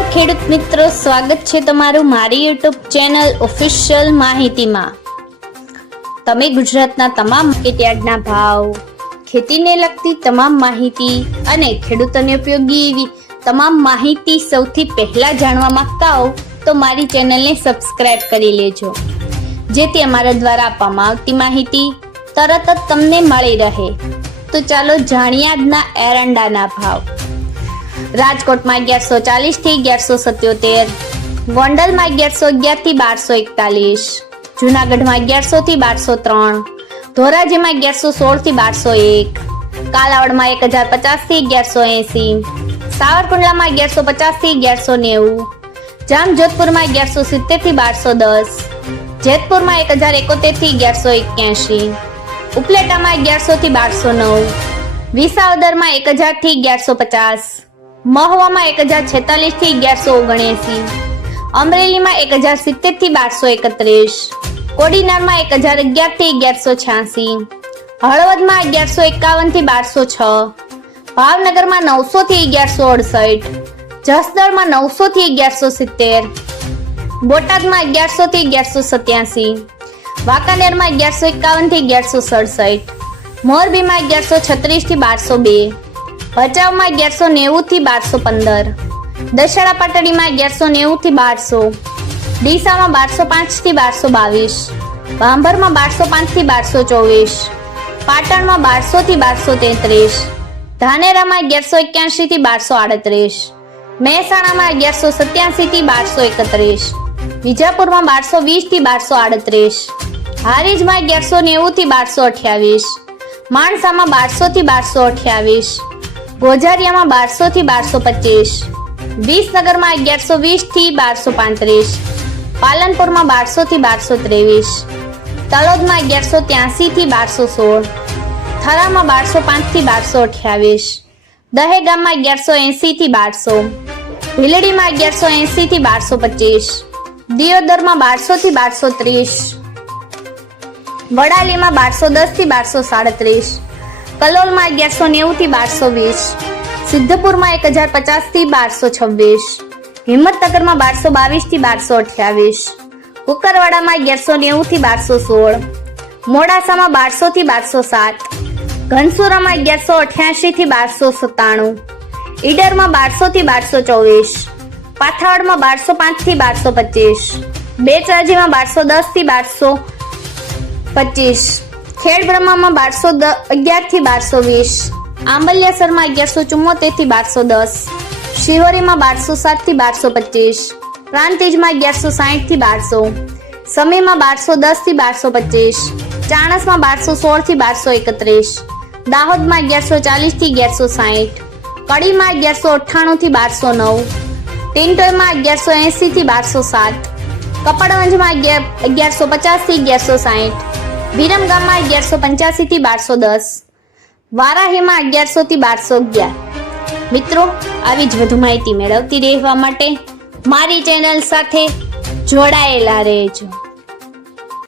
નમસ્કાર ખેડૂત મિત્રો, સ્વાગત છે તમારું મારી યુટ્યુબ ચેનલ ઓફિશિયલ માહિતીમાં। તમે ગુજરાતના તમામ માર્કેટયાર્ડના ભાવ, ખેતીને લગતી તમામ માહિતી અને ખેડૂતોને ઉપયોગી એવી તમામ માહિતી સૌથી પહેલા જાણવા માંગતા હો તો મારી ચેનલને સબસ્ક્રાઇબ કરી લેજો, જેથી અમારા દ્વારા આપવામાં આવતી માહિતી તરત જ તમને મળી રહે। તો ચાલો જાણીએ આજના એરંડાના ભાવ। રાજકોટમાં 1140 થી 1177, ગોંડલમાં 1111 થી 1241, જૂનાગઢમાં 1100 થી 1203, ધોરાજીમાં 1116 થી 1201, કાલાવડમાં 1050 થી 1180, સાવરકુંડલામાં 1150 થી 1190, જામજોધપુરમાં 1170 થી 1210, જેતપુરમાં 1071 થી 1181, ઉપલેટામાં 1100 થી 1209, વિસાવદરમાં 1000 થી 1150, મહવામાં 1046 થી 1179, અમરેલીમાં 1070 થી 1231, કોડીનારમાં 1011 થી 1186, હળવદમાં 1151 થી 1206, ભાવનગરમાં 900 થી 1168, જસદણમાં 900 થી 1170, બોટાદમાં 1100 થી 1187, વાંકાનેરમાં 1151 થી 1167, મોરબીમાં 1136 થી 1202, ભચાઉમાં 1190 થી 1215, દશેરા પાટડીમાં 1190 થી 1200, ડીસામાં 1205 થી 1222, ભાંભરમાં 1205 થી 1224, પાટણમાં 1200 થી 1233, ધાનેરામાં 1181 થી 1238, મહેસાણામાં 1187 થી 1231, વિજાપુરમાં 1220 થી 1238, હારીજમાં 1190 થી 1228, માણસામાં 1200 થી 1228, ગોઝારિયામાં 1200 થી 1225, વિસનગરમાં 1120 થી 1235, પાલનપુરમાં 1200 થી 1223, તલોદમાં 1183 થી 1216, થરામાં 1205 થી 1228, દહેગામમાં 1180 થી 1200, ભીલડીમાં 1180 થી 1225, દિયોદરમાં 1200 થી 1230, વડાલીમાં 1210 થી 1237, કલોલમાં 1190 થી 1220, સિદ્ધપુરમાં 1050 થી 1226, હિંમતનગરમાં 1222 થી 1228, કુકરવાડામાં 1190 થી 1216, મોડાસામાં 1200 થી 1207, ઘનસુરામાં 1188 થી 1297, ઈડરમાં 1200 થી 1224, પાથાવડમાં 1205 થી 1225, બેચરાજીમાં 1210 થી 1225, ખેડબ્રહ્મામાં 1211 થી 1220, આંબલિયાસરમાં 1174 થી 1210, શિહોરીમાં 1207 થી 1225, પ્રાંતિજમાં 1160 થી 1200, સમીમાં 1210 થી 1225, ચાણસમાં 1216 થી 1231, દાહોદમાં 1140 થી 1160, કડીમાં 1198 થી 1209, ટિન્ટોયમાં 1180 થી 1207, કપડવંજમાં 1150 થી 1160, વિરમગામમાં 1185 થી 1210, વારાહીમાં 1100 થી 1211। મિત્રો, આવી જ વધુ માહિતી મેળવતી રહેવા માટે મારી ચેનલ સાથે જોડાયેલા રહેજો।